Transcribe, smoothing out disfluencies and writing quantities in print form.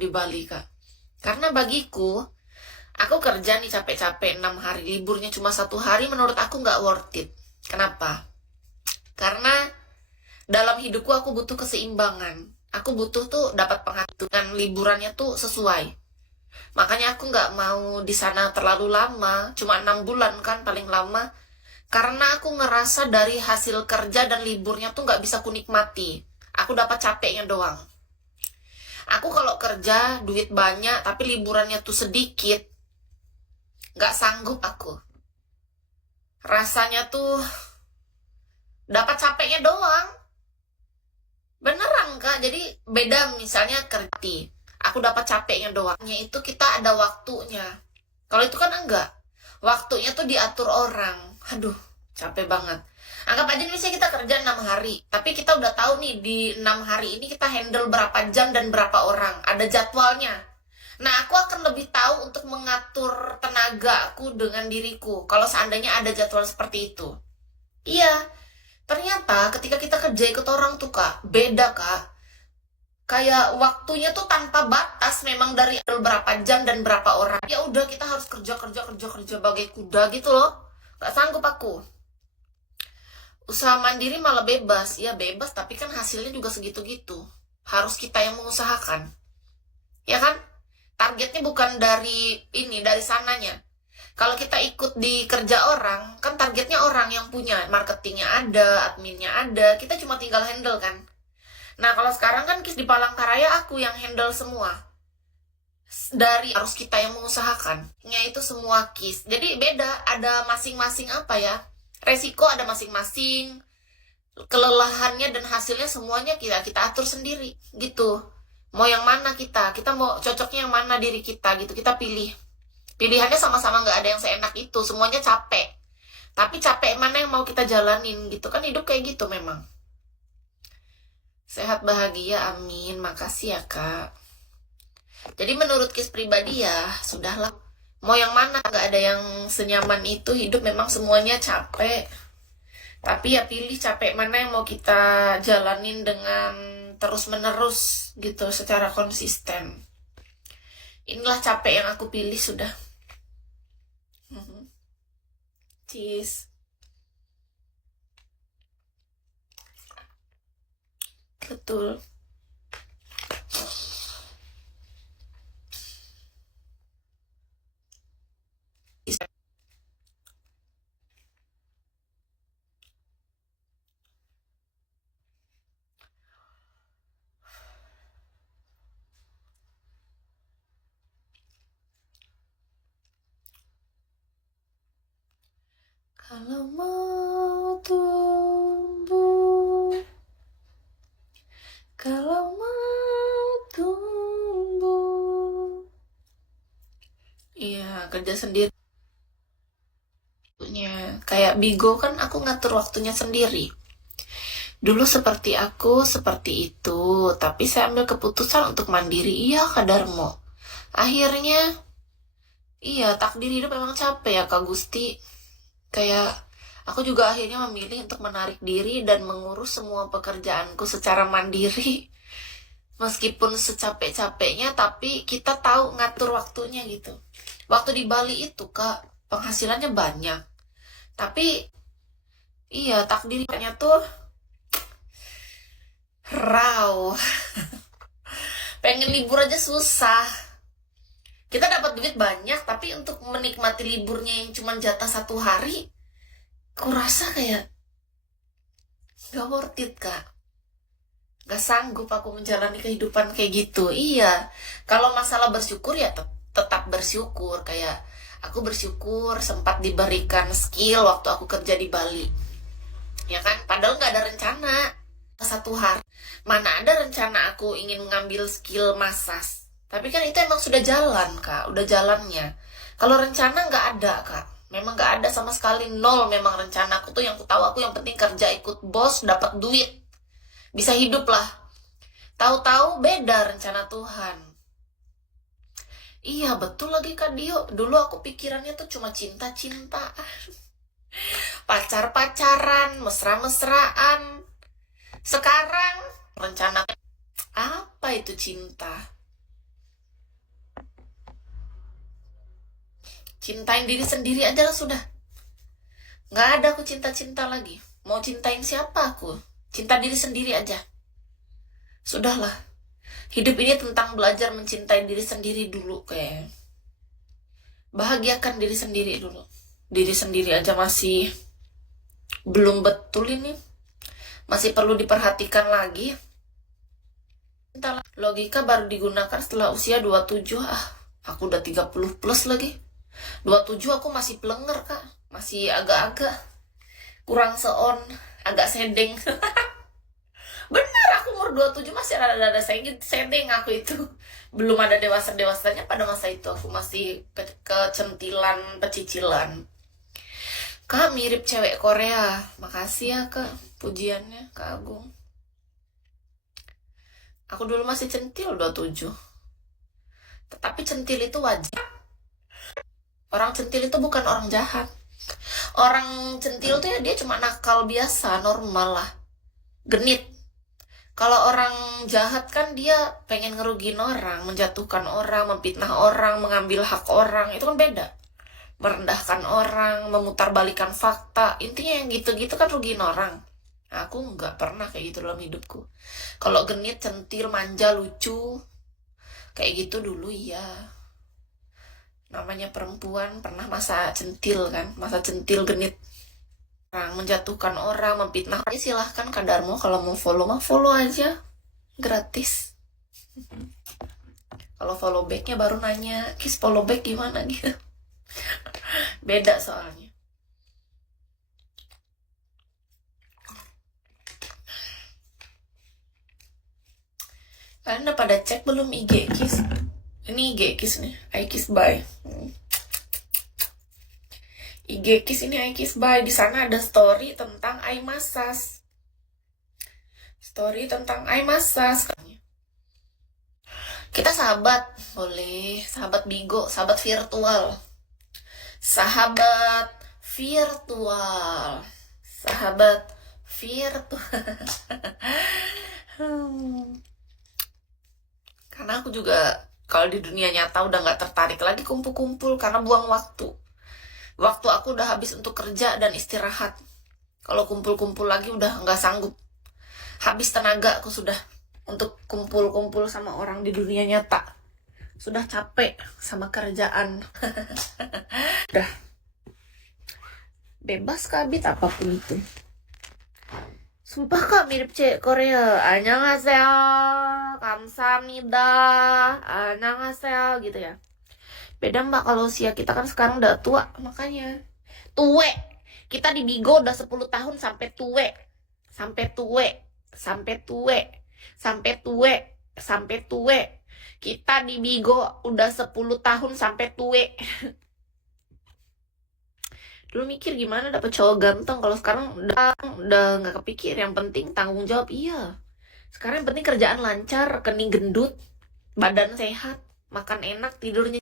di Bali, Kak. Karena bagiku, aku kerja nih capek-capek 6 hari, liburnya cuma 1 hari, menurut aku nggak worth it. Kenapa? Karena dalam hidupku aku butuh keseimbangan. Aku butuh tuh dapat penghasilan liburannya tuh sesuai. Makanya aku nggak mau di sana terlalu lama, cuma 6 bulan kan paling lama. Karena aku ngerasa dari hasil kerja dan liburnya tuh nggak bisa kunikmati. Aku dapat capeknya doang. Aku kalau kerja duit banyak tapi liburannya tuh sedikit, nggak sanggup aku. Rasanya tuh dapat capeknya doang. Beneran Kak, jadi beda misalnya kerja. Aku dapat capeknya doang. Itu kita ada waktunya. Kalau itu kan enggak. Waktunya tuh diatur orang. Aduh, capek banget. Anggap aja misalnya kita kerja 6 hari. Tapi kita udah tahu nih di 6 hari ini kita handle berapa jam dan berapa orang. Ada jadwalnya. Nah, aku akan lebih tahu untuk mengatur tenaga aku dengan diriku. Kalau seandainya ada jadwal seperti itu. Iya, ternyata ketika kita kerja ikut orang tuh Kak, beda Kak. Kayak waktunya tuh tanpa batas, memang dari berapa jam dan berapa orang. Ya udah kita harus kerja kerja kerja kerja bagai kuda gitu loh. Gak sanggup aku. Usaha mandiri malah bebas. Ya bebas tapi kan hasilnya juga segitu-gitu. Harus kita yang mengusahakan. Ya kan? Targetnya bukan dari ini, dari sananya. Kalau kita ikut di kerja orang, kan targetnya orang yang punya. Marketingnya ada, adminnya ada. Kita cuma tinggal handle kan. Nah, kalau sekarang kan Kis di Palangkaraya aku yang handle semua. Dari harus kita yang mengusahakan. Itu semua Kis. Jadi beda, ada masing-masing apa ya? Resiko ada masing-masing. Kelelahannya dan hasilnya semuanya kita atur sendiri gitu. Mau yang mana kita? Kita mau cocoknya yang mana diri kita gitu. Kita pilih. Pilihannya sama-sama nggak ada yang seenak itu. Semuanya capek. Tapi capek mana yang mau kita jalanin gitu. Kan hidup kayak gitu memang. Sehat bahagia, amin. Makasih ya Kak. Jadi menurut Kis pribadi ya, sudahlah. Mau yang mana, nggak ada yang senyaman itu. Hidup memang semuanya capek. Tapi ya pilih capek mana yang mau kita jalanin dengan terus-menerus gitu, secara konsisten. Inilah capek yang aku pilih sudah. Cheese. Betul. Kalau mau tumbuh, kalau mau tumbuh, iya kerja sendiri. Kayak Bigo kan aku ngatur waktunya sendiri. Dulu seperti aku, seperti itu. Tapi saya ambil keputusan untuk mandiri. Iya, Kak Darmo. Akhirnya, iya, takdir hidup memang capek ya, Kak Gusti. Kayak, aku juga akhirnya memilih untuk menarik diri dan mengurus semua pekerjaanku secara mandiri. Meskipun secapek-capeknya, tapi kita tahu ngatur waktunya gitu. Waktu di Bali itu, Kak, penghasilannya banyak. Tapi, iya, takdirnya tuh raw. Pengen libur aja susah. Kita dapat duit banyak, tapi untuk menikmati liburnya yang cuma jatah 1 hari, aku rasa kayak gak worth it, Kak. Gak sanggup aku menjalani kehidupan kayak gitu. Iya, kalau masalah bersyukur ya tetap bersyukur. Kayak aku bersyukur sempat diberikan skill waktu aku kerja di Bali. Ya kan, padahal gak ada rencana. 1 hari, mana ada rencana aku ingin mengambil skill massage. Tapi kan itu emang sudah jalan Kak, udah jalannya. Kalau rencana nggak ada Kak, memang nggak ada sama sekali, nol memang rencana aku tuh. Yang aku tahu, aku yang penting kerja ikut bos, dapat duit, bisa hidup lah. Tahu-tahu beda rencana Tuhan. Iya betul lagi Kak Dio, dulu aku pikirannya tuh cuma cinta-cintaan, pacar-pacaran, mesra-mesraan. Sekarang rencana apa itu cinta? Cintain diri sendiri aja lah sudah. Nggak ada aku cinta-cinta lagi. Mau cintain siapa aku? Cinta diri sendiri aja. Sudahlah. Hidup ini tentang belajar mencintai diri sendiri dulu kayak. Bahagiakan diri sendiri dulu. Diri sendiri aja masih belum betul ini. Masih perlu diperhatikan lagi. Entahlah. Logika baru digunakan setelah usia 27. Aku udah 30 plus lagi. 27 aku masih pelenger, Kak. Masih agak-agak kurang seon, agak sedeng. Bener, aku umur 27 masih rada-rada sedeng aku itu. Belum ada dewasa-dewasanya pada masa itu. Aku masih kecentilan, pecicilan. Kak, mirip cewek Korea. Makasih ya, Kak. Pujiannya, Kak Agung. Aku dulu masih centil 27. Tetapi centil itu wajar. Orang centil itu bukan orang jahat. Orang centil tuh ya dia cuma nakal biasa, normal lah. Genit. Kalau orang jahat kan dia pengen ngerugiin orang, menjatuhkan orang, memfitnah orang, mengambil hak orang. Itu kan beda. Merendahkan orang, memutarbalikkan fakta. Intinya yang gitu-gitu kan rugiin orang. Aku nggak pernah kayak gitu dalam hidupku. Kalau genit, centil, manja, lucu, kayak gitu dulu ya. Namanya perempuan pernah masa centil kan, masa centil genit. Orang menjatuhkan orang, memfitnah. Ya silahkan kadarmu kalau mau follow mah follow aja, gratis. Kalau follow backnya baru nanya, Kis follow back gimana gitu. Beda soalnya. Kalian udah pada cek belum IG Kis? Ini IG Kis nih, iKiss Bye. IG Kiss ini iKiss Bye. Di sana ada story tentang eye massage. Story tentang eye massage. Kita sahabat, boleh. Sahabat Bigo, sahabat virtual. Sahabat virtual. Sahabat virtual. Karena aku juga kalau di dunia nyata udah nggak tertarik lagi kumpul-kumpul karena buang waktu. Waktu aku udah habis untuk kerja dan istirahat. Kalau kumpul-kumpul lagi udah nggak sanggup. Habis tenaga aku sudah untuk kumpul-kumpul sama orang di dunia nyata. Sudah capek sama kerjaan. Udah. Bebas kabit apapun itu. Sumpah Kak mirip cewek Korea. Annyeonghaseyo, kamsahamnida, annyeonghaseyo gitu ya. Beda Mbak kalau usia kita kan sekarang udah tua, makanya. Tue. Kita di Bigo udah 10 tahun sampai tue. Sampai tue. Sampai tue. Sampai tue. Sampai tue. Kita di Bigo udah 10 tahun sampai tue. Dulu mikir gimana dapet cowok ganteng, kalau sekarang udah nggak kepikir. Yang penting tanggung jawab. Iya, sekarang yang penting kerjaan lancar, rekening gendut, badan sehat, makan enak, tidurnya